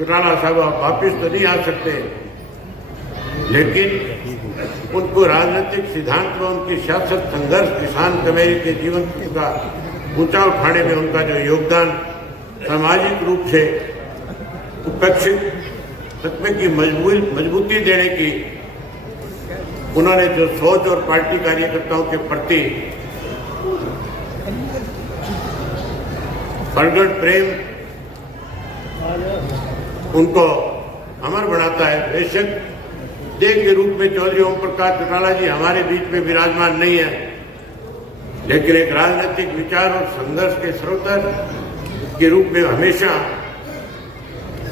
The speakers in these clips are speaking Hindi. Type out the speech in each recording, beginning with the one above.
चौटाला साहब आप वापिस तो नहीं आ सकते, लेकिन उनको राजनीतिक सिद्धांत में उनकी सियासत संघर्ष किसान कमेरी के जीवन का ऊंचा उठाने में उनका जो योगदान, सामाजिक रूप से उपेक्षित तबके की मजबूती देने की उन्होंने जो सोच और पार्टी कार्यकर्ताओं के प्रति प्रगट प्रेम उनको अमर बनाता है। बेशक देह के रूप में चौधरी ओम प्रकाश चौटाला जी हमारे बीच में विराजमान नहीं है, लेकिन एक राजनीतिक विचार और संघर्ष के स्रोत के रूप में हमेशा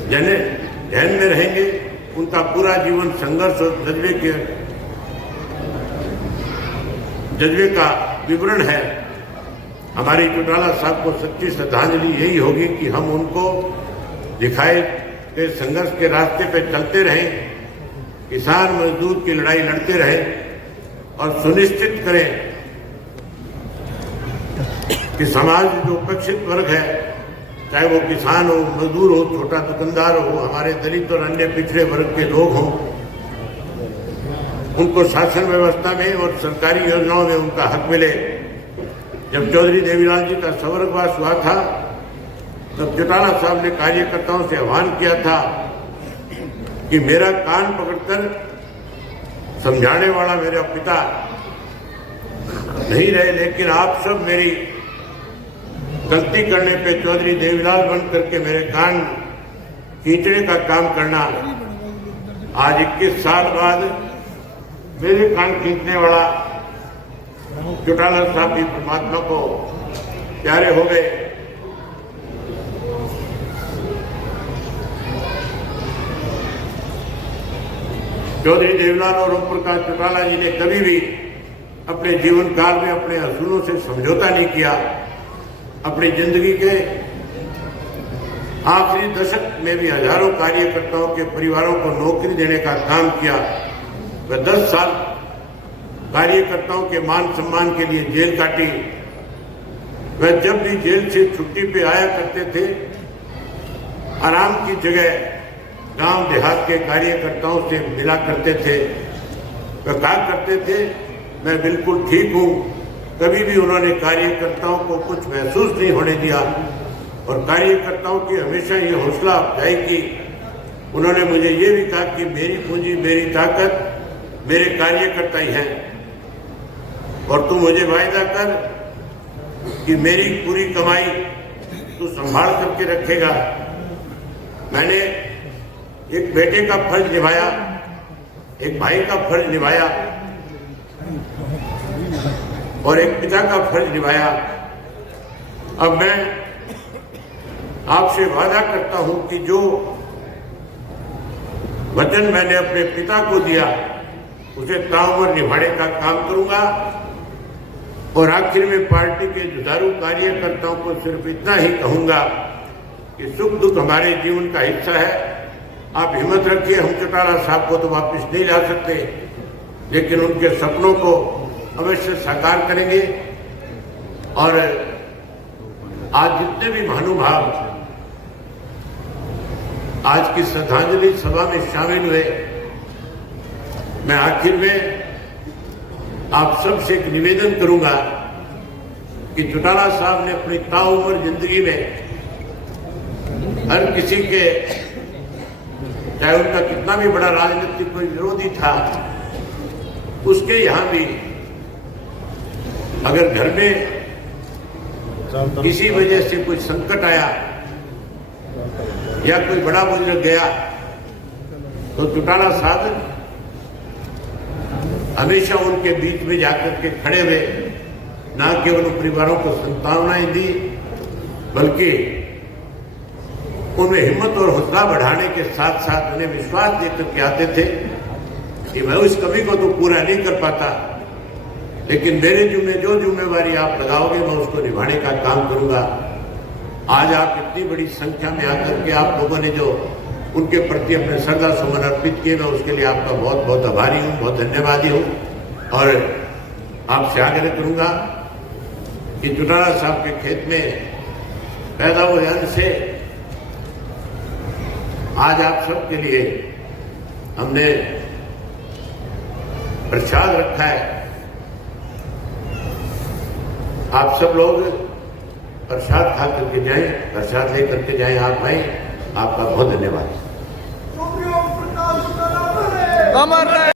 ध्यान में रहेंगे। उनका पूरा जीवन संघर्ष और जज्बे का विवरण है। हमारी चौटाला साहब को सच्ची श्रद्धांजलि यही होगी कि हम उनको दिखाए गए संघर्ष के रास्ते पे चलते रहें, किसान मजदूर की लड़ाई लड़ते रहें और सुनिश्चित करें कि समाज में जो उपेक्षित वर्ग है, चाहे वो किसान हो, मजदूर हो, छोटा दुकानदार हो, हमारे दलित और अन्य पिछड़े वर्ग के लोग हों, उनको शासन व्यवस्था में और सरकारी योजनाओं में उनका हक मिले। जब चौधरी देवीलाल जी का स्वर्गवास हुआ था, तब चौटाला साहब ने कार्यकर्ताओं से आह्वान किया था कि मेरा कान पकड़कर समझाने वाला मेरा पिता नहीं रहे, लेकिन आप सब मेरी गलती करने पे चौधरी देवीलाल बन करके मेरे कान खींचने का काम करना। आज 21 साल बाद मेरे कान खींचने वाला चौटाला साहब भी परमात्मा को प्यारे हो गए। चौधरी देवीलाल और ओम प्रकाश चौटाला जी ने कभी भी अपने जीवन काल में अपने असूलों से समझौता नहीं किया। अपनी जिंदगी के आखिरी दशक में भी हजारों कार्यकर्ताओं के परिवारों को नौकरी देने का काम किया। वह 10 साल कार्यकर्ताओं के मान सम्मान के लिए जेल काटी। वह जब भी जेल से छुट्टी पे आया करते थे, आराम की जगह गांव देहात के कार्यकर्ताओं से मिला करते थे। वह कहा करते थे, मैं बिल्कुल ठीक हूं। कभी भी उन्होंने कार्यकर्ताओं को कुछ महसूस नहीं होने दिया और कार्यकर्ताओं की हमेशा ये हौसला अफजाई की। उन्होंने मुझे ये भी कहा कि मेरी पूंजी, मेरी ताकत मेरे कार्यकर्ता ही हैं और तू मुझे वायदा कर कि मेरी पूरी कमाई तू संभाल करके रखेगा। मैंने एक बेटे का फर्ज निभाया, एक भाई का फर्ज निभाया और एक पिता का फर्ज निभाया। अब मैं आपसे वादा करता हूं कि जो वचन मैंने अपने पिता को दिया उसे ताउम्र निभाने का काम करूंगा। और आखिर में पार्टी के जुझारू कार्यकर्ताओं को सिर्फ इतना ही कहूंगा कि सुख दुख हमारे जीवन का हिस्सा है। आप हिम्मत रखिए। हम चौटाला साहब को तो वापस नहीं ला सकते, लेकिन उनके सपनों को अवश्य साकार करेंगे। और आज जितने भी महानुभाव आज की श्रद्धांजलि सभा में शामिल हुए, मैं आखिर में आप सबसे एक निवेदन करूंगा कि चौटाला साहब ने अपनी ताउम्र जिंदगी में हर किसी के, चाहे उनका कितना भी बड़ा राजनीतिक कोई विरोधी था, उसके यहां भी अगर घर में किसी वजह से कोई संकट आया या कोई बड़ा बुजुर्ग गया, तो चौटाला साहब हमेशा उनके बीच में जाकर के खड़े हुए, न केवल उन परिवारों को सांत्वनाएं दी, बल्कि उनमें हिम्मत और हौसला बढ़ाने के साथ साथ उन्हें विश्वास देकर के आते थे कि मैं उस कमी को तो पूरा नहीं कर पाता, लेकिन मेरे जो जिम्मेवारी आप लगाओगे मैं उसको निभाने का काम करूंगा। आज आप इतनी बड़ी संख्या में आकर के आप लोगों ने जो उनके प्रति अपने श्रद्धा सुमन अर्पित किए, मैं उसके लिए आपका बहुत बहुत आभारी हूँ, बहुत धन्यवादी हूँ। और आपसे आग्रह करूंगा कि चौटाला साहब के खेत में पैदा हुए अन्न से आज आप सबके लिए हमने प्रसाद रखा है। आप सब लोग प्रसाद खा करके जाएं, प्रसाद लेकर के जाएं। आप भाई, आपका बहुत धन्यवाद।